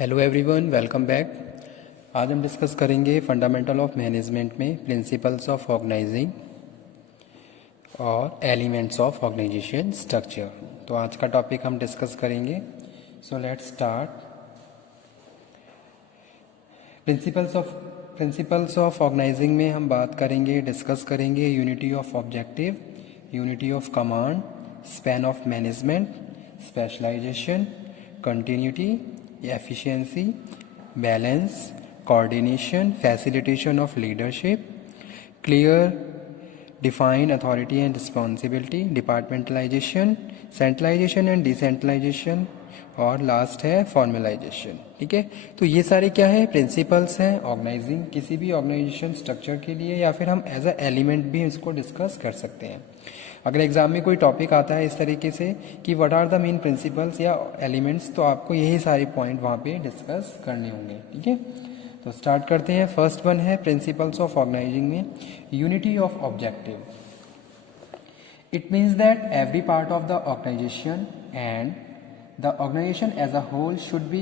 Hello everyone, welcome back. आज हम discuss करेंगे फंडामेंटल ऑफ मैनेजमेंट में प्रिंसिपल्स ऑफ ऑर्गेनाइजिंग और एलिमेंट्स ऑफ ऑर्गेनाइजेशन स्ट्रक्चर। तो आज का टॉपिक हम डिस्कस करेंगे। So let's start. Principles of organizing में हम बात करेंगे, डिस्कस करेंगे unity of objective, unity of command, span of management, specialization, continuity, efficiency, balance, coordination, facilitation of leadership, clear define authority and responsibility, departmentalization, centralization and decentralization, और last है formalization. ठीक है, तो ये सारे क्या है, प्रिंसिपल्स हैं ऑर्गेनाइजिंग, किसी भी ऑर्गेनाइजेशन स्ट्रक्चर के लिए, या फिर हम एज अ एलिमेंट भी इसको डिस्कस कर सकते हैं। अगर एग्जाम में कोई टॉपिक आता है इस तरीके से कि what are the main principles या एलिमेंट्स, तो आपको यही सारे पॉइंट वहाँ पे डिस्कस करने होंगे। ठीक है, तो स्टार्ट करते हैं। फर्स्ट वन है प्रिंसिपल्स ऑफ ऑर्गेनाइजिंग में unity of objective. It means that every part of the organization and the organization as a whole should be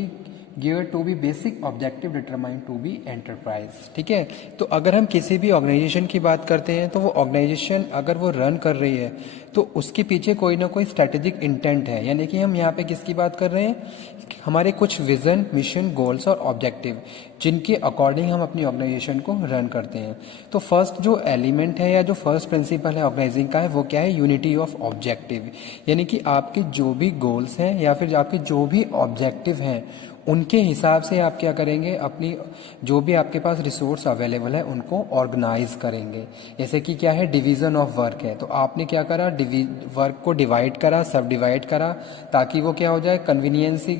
geared to be basic objective determined to be enterprise। ठीक है, तो अगर हम किसी भी organisation की बात करते हैं तो वो ऑर्गेनाइजेशन अगर वो रन कर रही है तो उसके पीछे कोई ना कोई स्ट्रेटेजिक इंटेंट है। यानी कि हम यहाँ पे किसकी बात कर रहे हैं, हमारे कुछ विजन, मिशन, गोल्स और ऑब्जेक्टिव जिनके अकॉर्डिंग हम अपनी ऑर्गेनाइजेशन को रन करते हैं। तो फर्स्ट जो एलिमेंट है या जो फर्स्ट प्रिंसिपल है ऑर्गेनाइजिंग का है वो क्या है, यूनिटी ऑफ ऑब्जेक्टिव। यानी कि आपके जो भी गोल्स हैं या फिर आपके जो भी ऑब्जेक्टिव हैं उनके हिसाब से आप क्या करेंगे, अपनी जो भी आपके पास रिसोर्स अवेलेबल है उनको ऑर्गेनाइज करेंगे। जैसे कि क्या है, डिवीजन ऑफ वर्क है, तो आपने क्या करा, वर्क को डिवाइड करा, सब डिवाइड करा, ताकि वो क्या हो जाए, कन्वीनियंसी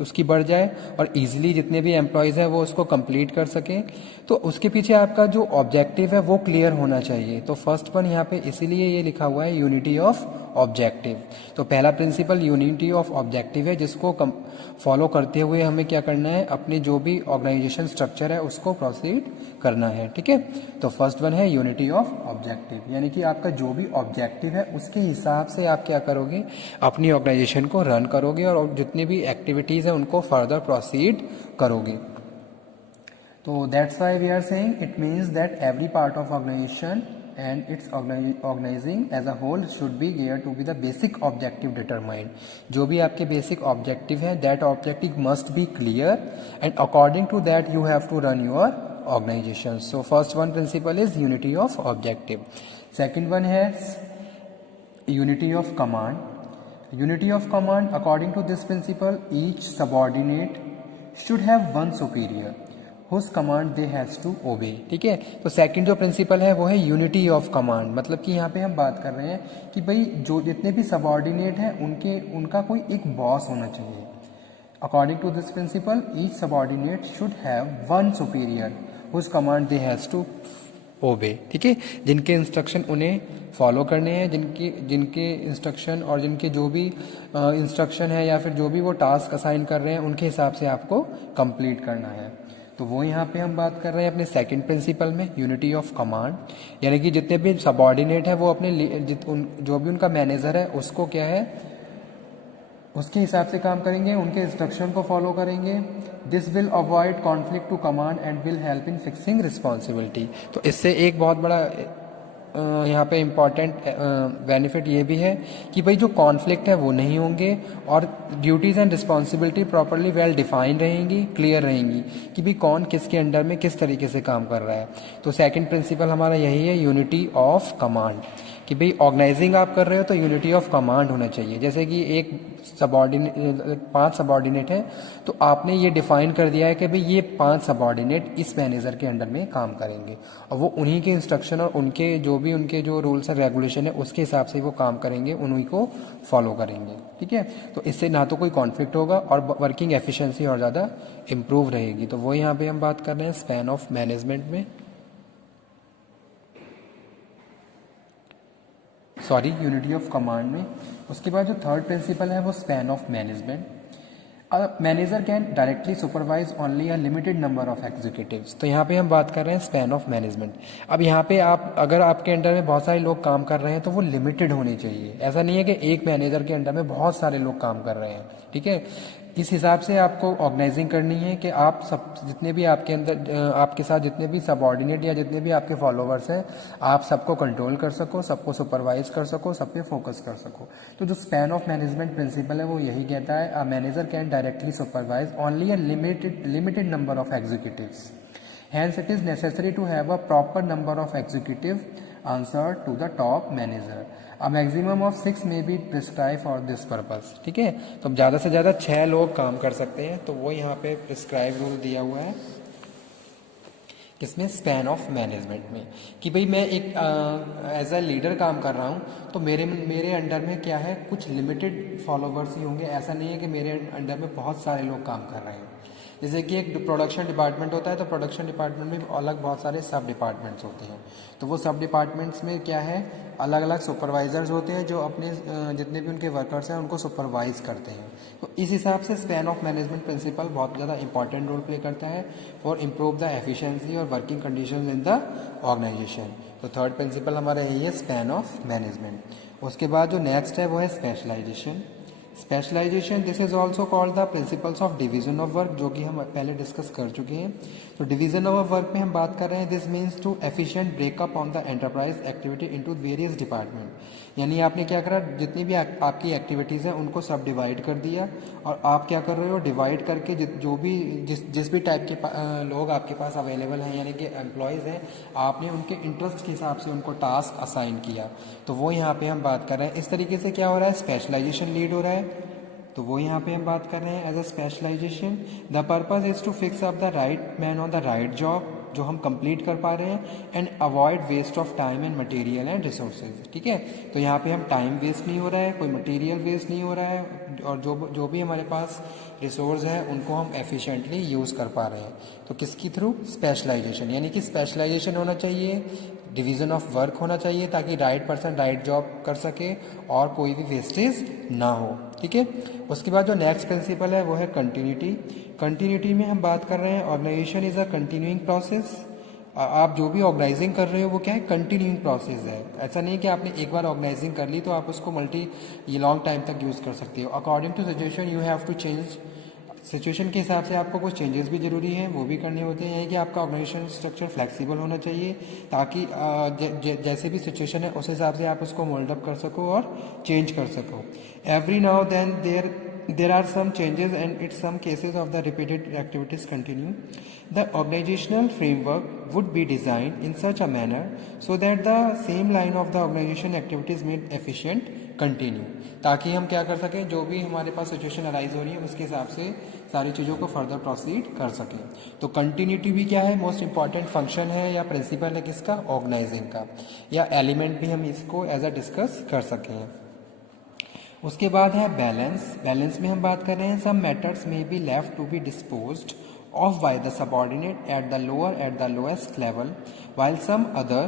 उसकी बढ़ जाए और इजीली जितने भी एम्प्लॉयज़ हैं वो उसको कंप्लीट कर सके। तो उसके पीछे आपका जो ऑब्जेक्टिव है वो क्लियर होना चाहिए। तो फर्स्ट वन यहाँ पे इसीलिए ये लिखा हुआ है यूनिटी ऑफ ऑब्जेक्टिव। तो पहला प्रिंसिपल यूनिटी ऑफ ऑब्जेक्टिव है, जिसको फॉलो करते हुए हमें क्या करना है, अपनी जो भी ऑर्गेनाइजेशन स्ट्रक्चर है उसको प्रोसीड करना है। ठीक है, तो फर्स्ट वन है यूनिटी ऑफ ऑब्जेक्टिव, यानी कि आपका जो भी ऑब्जेक्टिव है उसके हिसाब से आप क्या करोगे, अपनी ऑर्गेनाइजेशन को रन करोगे और जितनी भी एक्टिविटीज़ हैं उनको फर्दर प्रोसीड करोगे। तो that's why we are saying it means that every part of organization and its organizing as a whole should be geared to be the basic objective determined। जो भी आपके basic objective है, that objective must be clear and according to that you have to run your organization। So first one principle is unity of objective। Second one is unity of command। Unity of command, according to this principle, each subordinate should have one superior whose command they has to obey। ठीक है, तो second जो principal है वो है unity of command. मतलब कि यहाँ पे हम बात कर रहे हैं कि भाई जो जितने भी सबऑर्डिनेट हैं उनका कोई एक बॉस होना चाहिए। According to this principle each subordinate should have one superior whose command they has to obey. ठीक है, जिनके इंस्ट्रक्शन उन्हें फॉलो करने हैं, जिनके इंस्ट्रक्शन और जिनके जो भी इंस्ट्रक्शन है या फिर जो भी वो टास्क असाइन कर रहे हैं उनके हिसाब से आपको कंप्लीट करना है। तो वो यहाँ पे हम बात कर रहे हैं अपने सेकंड प्रिंसिपल में यूनिटी ऑफ कमांड, यानी कि जितने भी सबऑर्डिनेट है वो अपने जो भी उनका मैनेजर है उसको क्या है, उसके हिसाब से काम करेंगे, उनके इंस्ट्रक्शन को फॉलो करेंगे। This will avoid conflict to command and will help in fixing responsibility. तो इससे एक बहुत बड़ा यहाँ पे इम्पॉर्टेंट बेनिफिट ये भी है कि भाई जो कॉन्फ्लिक्ट है वो नहीं होंगे और duties and responsibility properly well define रहेंगी, क्लियर रहेंगी कि भाई कौन किसके अंडर में किस तरीके से काम कर रहा है। तो सेकंड प्रिंसिपल हमारा यही है, यूनिटी ऑफ कमांड, कि भाई ऑर्गेनाइजिंग आप कर रहे हो तो यूनिटी ऑफ कमांड होना चाहिए। जैसे कि एक सबऑर्डिनेट 5 सबऑर्डिनेट है तो आपने ये डिफाइन कर दिया है कि भाई ये 5 सबऑर्डिनेट इस मैनेजर के अंडर में काम करेंगे और वो उन्हीं के इंस्ट्रक्शन और उनके जो रूल्स एंड रेगुलेशन है उसके हिसाब से वो काम करेंगे, उन्हीं को फॉलो करेंगे। ठीक है, तो इससे ना तो कोई कॉन्फ्लिक्ट होगा और वर्किंग एफिशिएंसी और ज़्यादा इम्प्रूव रहेगी। तो वो यहाँ पे हम बात कर रहे हैं स्पैन ऑफ मैनेजमेंट में, सॉरी यूनिटी ऑफ कमांड में। उसके बाद जो थर्ड प्रिंसिपल है वो span of management. Manager can directly supervise only a limited number of executives. तो यहाँ पे हम बात कर रहे हैं स्पैन ऑफ मैनेजमेंट। अब यहाँ पे अगर आपके अंडर में बहुत सारे लोग काम कर रहे हैं तो वो लिमिटेड होने चाहिए। ऐसा नहीं है कि एक मैनेजर के अंडर में बहुत सारे लोग काम कर रहे हैं। ठीक है, इस हिसाब से आपको ऑर्गेनाइजिंग करनी है कि आप सब जितने भी आपके अंदर आपके साथ जितने भी सबऑर्डिनेट या जितने भी आपके फॉलोवर्स हैं, आप सबको कंट्रोल कर सको, सबको सुपरवाइज कर सको, सब पे फोकस कर सको। तो जो स्पैन ऑफ मैनेजमेंट प्रिंसिपल है वो यही कहता है, a manager can directly supervise only a limited number of executives, hence it is necessary to have a proper number of executive answer to the top manager. A maximum of 6 may be prescribed for this purpose. ठीक है, तो ज़्यादा से ज़्यादा 6 लोग काम कर सकते हैं, तो वो यहाँ पे प्रिस्क्राइब रूल दिया हुआ है किसमें, स्पैन ऑफ मैनेजमेंट में, कि भाई मैं एक एज अ लीडर काम कर रहा हूँ तो मेरे अंडर में क्या है, कुछ लिमिटेड फॉलोवर्स ही होंगे। ऐसा नहीं है कि मेरे अंडर में बहुत सारे लोग काम कर रहे हैं। जैसे कि एक प्रोडक्शन डिपार्टमेंट होता है, तो प्रोडक्शन डिपार्टमेंट में अलग बहुत सारे सब डिपार्टमेंट्स होते हैं। तो वो सब डिपार्टमेंट्स में क्या है, अलग अलग सुपरवाइजर्स होते हैं जो अपने जितने भी उनके वर्कर्स हैं उनको सुपरवाइज करते हैं। तो इस हिसाब से स्पैन ऑफ मैनेजमेंट प्रिंसिपल बहुत ज़्यादा इंपॉर्टेंट रोल प्ले करता है फॉर इम्प्रूव द एफिशिएंसी और working conditions in the organization. तो थर्ड प्रिंसिपल हमारा यही है, स्पैन ऑफ मैनेजमेंट। उसके बाद जो नेक्स्ट है वो है specialization. Specialization, this is also called the principles of division of work, जो कि हम पहले डिस्कस कर चुके हैं। तो डिवीजन ऑफ वर्क में हम बात कर रहे हैं, this means to efficient breakup on the enterprise activity into various department. यानी आपने क्या करा, जितनी भी आपकी एक्टिविटीज़ हैं उनको सब डिवाइड कर दिया, और आप क्या कर रहे हो, डिवाइड करके जो भी जिस भी टाइप के लोग आपके पास अवेलेबल हैं, यानी कि एम्प्लॉयज़ हैं, आपने उनके इंटरेस्ट के हिसाब से उनको टास्क असाइन किया। तो वो यहाँ पे हम बात कर रहे हैं, इस तरीके से क्या हो रहा है, स्पेशलाइजेशन लीड हो रहा है। तो वो यहाँ पे हम बात कर रहे हैं as a specialization. The purpose is to fix up the right man on the right job, जो हम कंप्लीट कर पा रहे हैं, and avoid waste of time and material and resources. ठीक है, तो यहाँ पे हम टाइम वेस्ट नहीं हो रहा है, कोई मटेरियल वेस्ट नहीं हो रहा है, और जो भी हमारे पास रिसोर्स है उनको हम एफिशिएंटली यूज़ कर पा रहे हैं। तो किसकी थ्रू, स्पेशलाइजेशन। यानी कि स्पेशलाइजेशन होना चाहिए, डिवीज़न ऑफ वर्क होना चाहिए, ताकि राइट पर्सन राइट जॉब कर सके और कोई भी वेस्टेज ना हो। ठीक है, उसके बाद जो नेक्स्ट प्रिंसिपल है वो है कंटिन्यूटी। कंटिन्यूटी में हम बात कर रहे हैं, organization is a continuing process. आप जो भी ऑर्गेनाइजिंग कर रहे हो वो क्या है, कंटिन्यूइंग प्रोसेस है। ऐसा नहीं है कि आपने एक बार ऑर्गेनाइजिंग कर ली तो आप उसको ये लॉन्ग टाइम तक यूज़ कर सकते हो। According to situation you have to change, situation के हिसाब से आपको कुछ चेंजेस भी जरूरी हैं, वो भी करने होते हैं। कि आपका ऑर्गेनाइजेशन स्ट्रक्चर फ्लेक्सिबल होना चाहिए, ताकि जैसे भी सिचुएशन है उस हिसाब से आप उसको मोल्ड अप कर सको और चेंज कर सको। Every now then there are some changes, and in some cases of the repeated activities continue. The organizational framework would be designed in such a manner so that the same line of the organization activities made efficient continue, ताकि हम क्या कर सकें, जो भी हमारे पास situation arise हो रही है उसके हिसाब से सारी चीज़ों को फर्दर प्रोसीड कर सकें। तो कंटिन्यूटी भी क्या है, मोस्ट इंपॉर्टेंट फंक्शन है या प्रिंसिपल है किसका, ऑर्गेनाइजिंग का, या एलिमेंट भी हम इसको एज अ डिस्कस कर सकें। उसके बाद है बैलेंस। बैलेंस में हम बात कर रहे हैं, सम मैटर्स में be left to be disposed of by the subordinate at the lowest level, while some other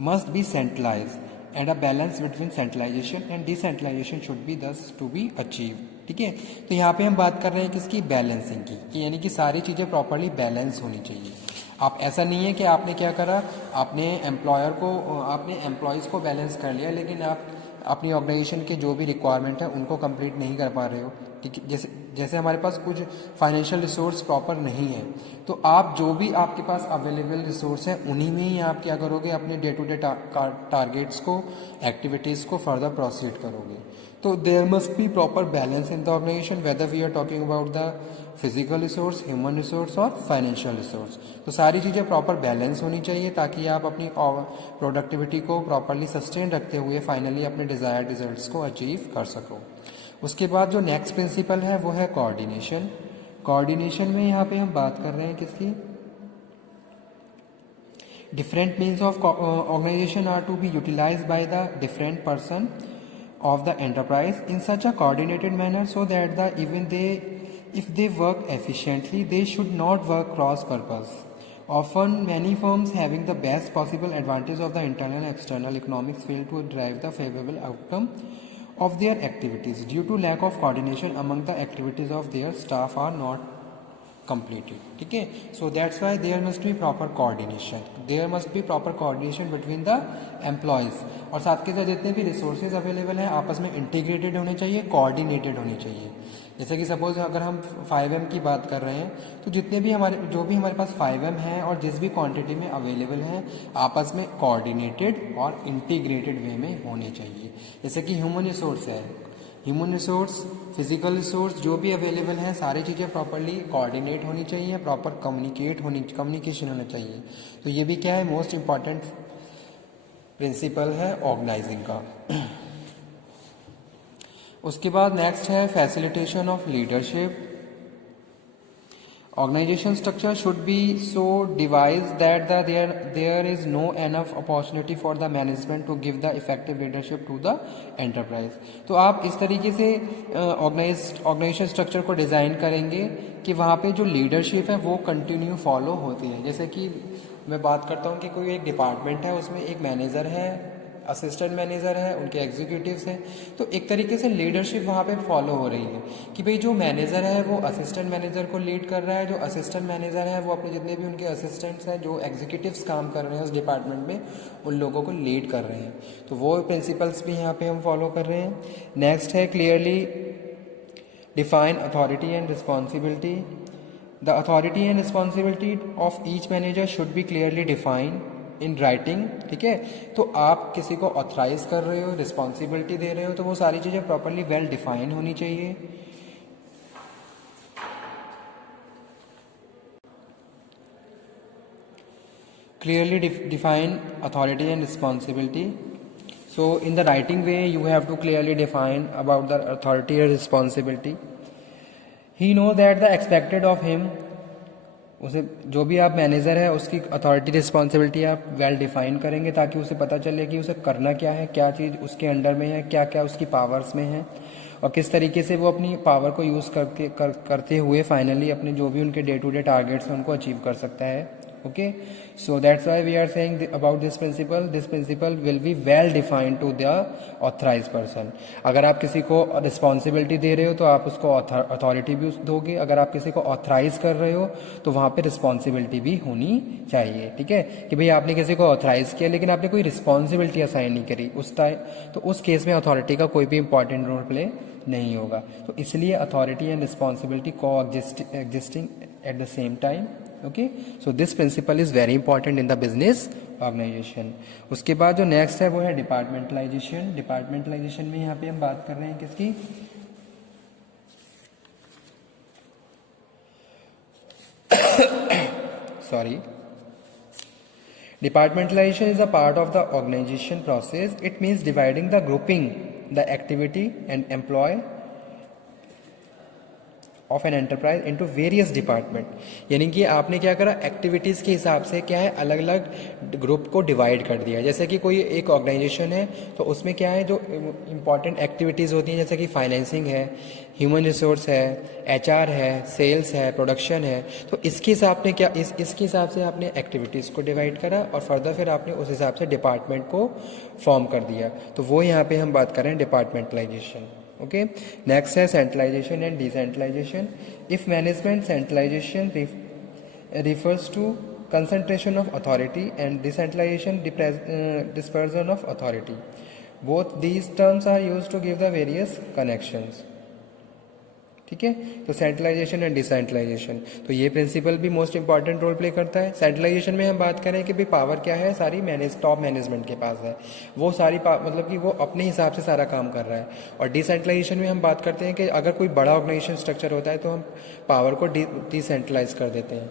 must be centralized, and a balance between centralization and decentralization should be thus to be achieved. ठीक है, तो यहाँ पे हम बात कर रहे हैं किसकी, बैलेंसिंग की, कि यानी कि सारी चीज़ें प्रॉपरली बैलेंस होनी चाहिए। आप ऐसा नहीं है कि आपने क्या करा, आपने एम्प्लॉयज़ को बैलेंस कर लिया, लेकिन आप अपनी ऑर्गेनाइजेशन के जो भी रिक्वायरमेंट है उनको कंप्लीट नहीं कर पा रहे हो। ठीक है, जैसे हमारे पास कुछ फाइनेंशियल रिसोर्स प्रॉपर नहीं है, तो आप जो भी आपके पास अवेलेबल रिसोर्स हैं उन्हीं में ही आप क्या करोगे, अपने डे टू डे टारगेट्स को, एक्टिविटीज़ को फर्दर प्रोसीड करोगे। तो there must be proper balance in the organization, whether we are talking about the physical resource, human resource और फाइनेंशियल रिसोर्स। तो सारी चीज़ें प्रॉपर बैलेंस होनी चाहिए, ताकि आप अपनी प्रोडक्टिविटी को प्रॉपरली सस्टेन रखते हुए फाइनली अपने डिज़ायर्ड रिजल्ट्स को अचीव कर सको। उसके बाद जो नेक्स्ट प्रिंसिपल है वो है कोऑर्डिनेशन। कोऑर्डिनेशन में यहाँ पे हम बात कर रहे हैं किसकी, different means of organization are to be utilized by the different person of the enterprise in such a coordinated manner so that if they work efficiently, they should not work cross purpose. Often many firms having the best possible advantage of the internal and external economics fail to drive the favorable outcome of their activities due to lack of coordination among the activities of their staff are not completed. ठीक है, so that's why there must be proper coordination, there must be proper coordination between the employees. और साथ के साथ जितने भी resources available हैं आपस में इंटीग्रेटेड होने चाहिए, कोऑर्डिनेटेड होने चाहिए. जैसे कि सपोज अगर हम 5M की बात कर रहे हैं तो जितने भी जो भी हमारे पास 5M हैं और जिस भी क्वांटिटी में अवेलेबल हैं आपस में कोऑर्डिनेटेड और इंटीग्रेटेड वे में होने चाहिए. जैसे कि ह्यूमन रिसोर्स है, ह्यूमन रिसोर्स, फिजिकल रिसोर्स जो भी अवेलेबल हैं सारी चीज़ें प्रॉपरली कोऑर्डिनेट होनी चाहिए, प्रॉपर कम्युनिकेशन होना चाहिए. तो ये भी क्या है, मोस्ट इम्पॉर्टेंट प्रिंसिपल है ऑर्गेनाइजिंग का. उसके बाद नेक्स्ट है facilitation of leadership. Organization structure should be so devised that there is no enough opportunity for the management to give the effective leadership to the enterprise. तो आप इस तरीके से ऑर्गेनाइजेशन स्ट्रक्चर को डिज़ाइन करेंगे कि वहाँ पे जो लीडरशिप है वो कंटिन्यू फॉलो होती है. जैसे कि मैं बात करता हूँ कि कोई एक डिपार्टमेंट है, उसमें एक मैनेजर है, असिस्टेंट मैनेजर है, उनके एग्जीक्यूटिव्स हैं, तो एक तरीके से लीडरशिप वहाँ पे फॉलो हो रही है कि भाई जो मैनेजर है वो असिस्टेंट मैनेजर को लीड कर रहा है, जो असिस्टेंट मैनेजर है वो अपने जितने भी उनके असिस्टेंट्स हैं, जो एग्जीक्यूटिव्स काम कर रहे हैं उस डिपार्टमेंट में, उन लोगों को लीड कर रहे हैं. तो वो प्रिंसिपल्स भी यहाँ पे हम फॉलो कर रहे हैं. नेक्स्ट है clearly define authority and responsibility. The authority and responsibility of each manager should be clearly defined in writing. ठीक है, तो आप किसी को ऑथराइज कर रहे हो, रिस्पॉन्सिबिलिटी दे रहे हो, तो वो सारी चीज़ें प्रॉपरली वेल डिफाइन होनी चाहिए. Clearly define authority and responsibility. So in the writing way you have to clearly define about the authority and responsibility. He know that the expected of him, उसे जो भी आप मैनेजर है उसकी authority responsibility आप well define करेंगे ताकि उसे पता चले कि उसे करना क्या है, क्या चीज़ उसके अंडर में है, क्या क्या उसकी पावर्स में है और किस तरीके से वो अपनी पावर को यूज़ करते हुए फाइनली अपने जो भी उनके डे टू डे टारगेट्स हैं उनको अचीव कर सकता है. Okay, so that's why we are saying about this principle will be well defined to the authorize person. अगर आप किसी को रिस्पॉन्सिबिलिटी दे रहे हो तो आप उसको अथॉरिटी भी दोगे, अगर आप किसी को ऑथराइज कर रहे हो तो वहाँ पे रिस्पॉन्सिबिलिटी भी होनी चाहिए. ठीक है, कि भाई आपने किसी को ऑथराइज किया लेकिन आपने कोई रिस्पॉन्सिबिलिटी असाइन नहीं करी उस टाइम, तो उस केस में अथॉरिटी का कोई भी इंपॉर्टेंट रोल प्ले नहीं होगा. तो इसलिए अथॉरिटी एंड रिस्पॉन्सिबिलिटी को existing at the same time. Okay, so this principle is very important in the business organization. उसके बाद जो नेक्स्ट है वो है डिपार्टमेंटलाइजेशन. डिपार्टमेंटलाइजेशन में यहाँ पे हम बात कर रहे हैं किसकी, sorry, departmentalization is a part of the organization process. It means dividing the grouping the activity and employee of an enterprise into various department. यानी कि आपने क्या करा, एक्टिविटीज़ के हिसाब से क्या है अलग अलग ग्रुप को डिवाइड कर दिया. जैसे कि कोई एक ऑर्गेनाइजेशन है तो उसमें क्या है जो इंपॉर्टेंट एक्टिविटीज़ होती हैं जैसे कि फाइनेंसिंग है, ह्यूमन रिसोर्स है, HR है, सेल्स है, प्रोडक्शन है, तो इसके हिसाब से क्या इसके हिसाब से आपने एक्टिविटीज़ को डिवाइड करा और फर्दर फिर आपने उस हिसाब से डिपार्टमेंट को फॉर्म कर दिया. तो वो यहाँ पे हम बात कर रहे हैं डिपार्टमेंटलाइजेशन. Okay, next है centralization and decentralization. If management centralization refers to concentration of authority and decentralization dispersion of authority. Both these terms are used to give the various connections. ठीक है, तो सेंट्रलाइजेशन एंड डिसेंट्रलाइजेशन, तो ये principal भी most important role play करता है. Centralisation में हम बात करें कि भाई पावर क्या है, सारी टॉप मैनेजमेंट के पास है, वो सारी मतलब कि वो अपने हिसाब से सारा काम कर रहा है. और डिसेंट्रलाइजेशन में हम बात करते हैं कि अगर कोई बड़ा ऑर्गेनाइजेशन स्ट्रक्चर होता है तो हम पावर को डिसेंट्रलाइज कर देते हैं.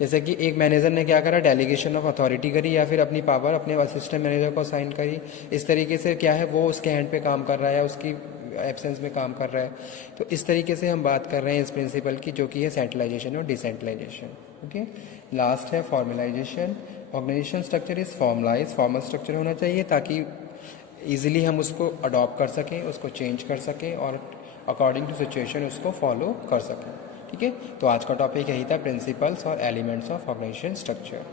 जैसे कि एक मैनेजर ने क्या करा, डेलीगेशन ऑफ अथॉरिटी करी या फिर अपनी पावर अपने असिस्टेंट मैनेजर को असाइन करी. इस तरीके से क्या है वो उसके हैंड पे काम कर रहा है, उसकी एब्सेंस में काम कर रहा है. तो इस तरीके से हम बात कर रहे हैं इस प्रिंसिपल की जो कि है सेंट्रलाइजेशन और डिसेंट्रलाइजेशन. ओके, लास्ट है formalization. Organization structure is formalize, formal structure होना चाहिए ताकि ईजिली हम उसको अडॉप्ट कर सकें, उसको चेंज कर सकें और अकॉर्डिंग टू सिचुएशन उसको फॉलो कर सकें. ठीक है, तो आज का टॉपिक यही था, प्रिंसिपल्स और एलिमेंट्स ऑफ ऑर्गेनाइजेशन स्ट्रक्चर.